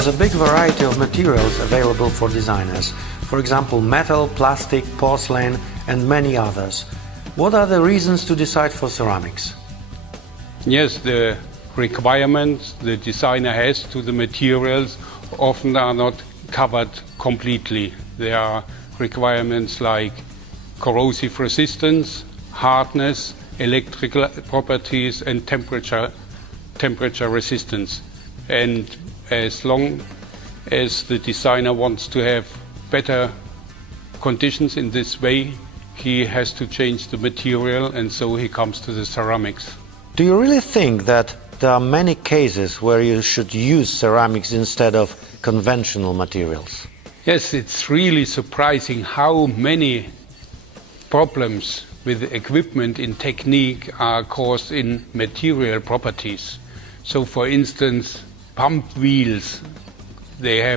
There's a big variety of materials available for designers. For example, metal, plastic, porcelain, and many others. What are the reasons to decide for ceramics? Yes, the requirements the designer has to the materials often are not covered completely. There are requirements like corrosive resistance, hardness, electrical properties, and temperature resistance. And as long as the designer wants to have better conditions in this way, he has to change the material, and so he comes to the ceramics. Do you really think that there are many cases where you should use ceramics instead of conventional materials? Yes, it's really surprising how many problems with equipment in technique are caused in material properties. So, for instance, pump wheels, they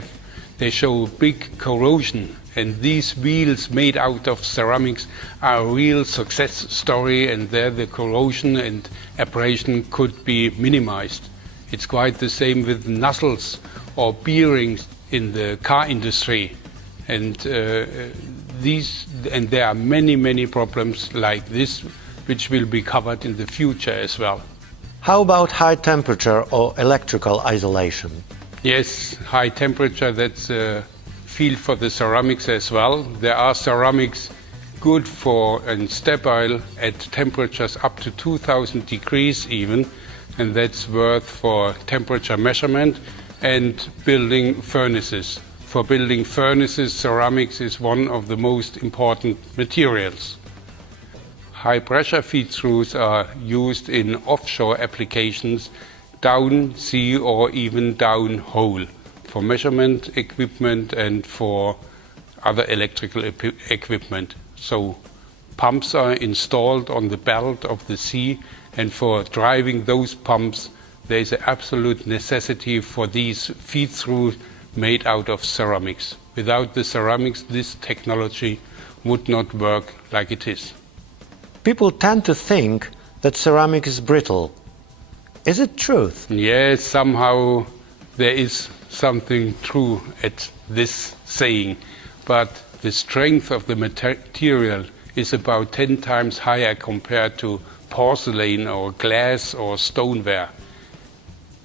show big corrosion, and these wheels made out of ceramics are a real success story, and there the corrosion and abrasion could be minimized. It's quite the same with nozzles or bearings in the car industry, and there are many problems like this which will be covered in the future as well. How about high temperature or electrical isolation? Yes, high temperature, that's a field for the ceramics as well. There are ceramics good for and stable at temperatures up to 2000 degrees even, and that's worth for temperature measurement and building furnaces. For building furnaces, ceramics is one of the most important materials. High pressure feed-throughs are used in offshore applications, down sea or even down hole, for measurement equipment and for other electrical equipment. So pumps are installed on the belt of the sea, and for driving those pumps there is an absolute necessity for these feed-throughs made out of ceramics. Without the ceramics, this technology would not work like it is. People tend to think that ceramic is brittle. Is it truth? Yes, somehow there is something true at this saying, but the strength of the material is about 10 times higher compared to porcelain or glass or stoneware.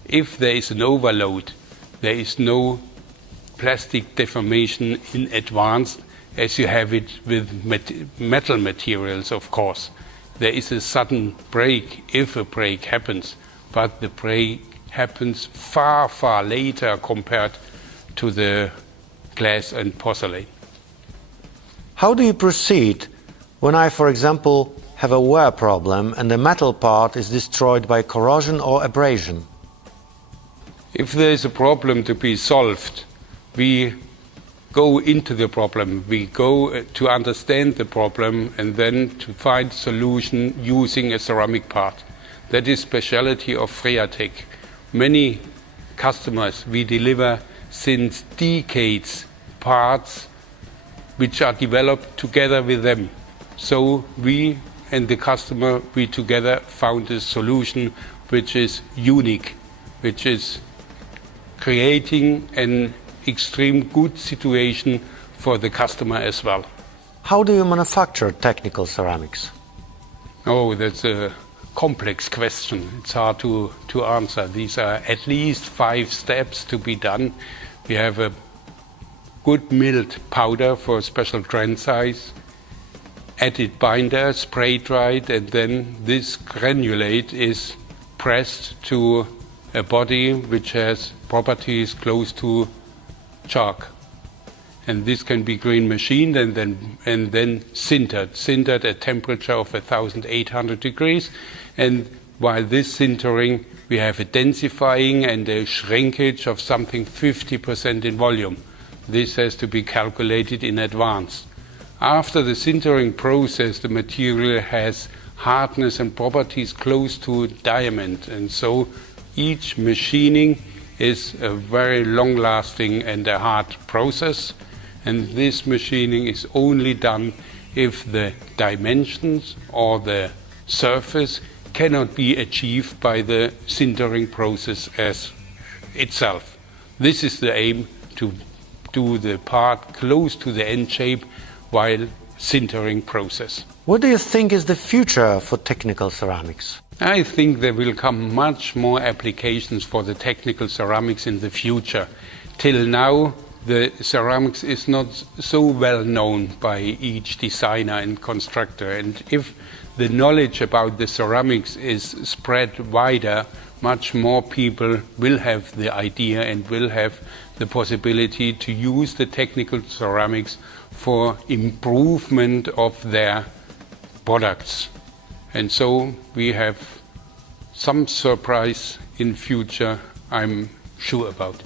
If there is an overload, there is no plastic deformation in advance as you have it with metal materials, of course. There is a sudden break if a break happens, but the break happens far later compared to the glass and porcelain. How do you proceed when I, for example, have a wear problem and the metal part is destroyed by corrosion or abrasion? If there is a problem to be solved, we go into the problem, we go to understand the problem and then to find solution using a ceramic part. That is specialty of Friatec. Many customers we deliver since decades parts which are developed together with them. So we and the customer, we together found a solution which is unique, which is creating an extreme good situation for the customer as well. How do you manufacture technical ceramics? Oh, that's a complex question. It's hard to answer. These are at least 5 steps to be done. We have a good milled powder for special trend size, added binder, spray dried, and then this granulate is pressed to a body which has properties close to chalk. And this can be green machined and then sintered at temperature of 1800 degrees. And while this sintering, we have a densifying and a shrinkage of something 50% in volume. This has to be calculated in advance. After the sintering process, the material has hardness and properties close to diamond, and so each machining is a very long-lasting and a hard process, and this machining is only done if the dimensions or the surface cannot be achieved by the sintering process as itself. This is the aim, to do the part close to the end shape while sintering process. What do you think is the future for technical ceramics? I think there will come much more applications for the technical ceramics in the future. Till now, the ceramics is not so well known by each designer and constructor, and if the knowledge about the ceramics is spread wider, much more people will have the idea and will have the possibility to use the technical ceramics for improvement of their products. And so we have some surprise in future, I'm sure about.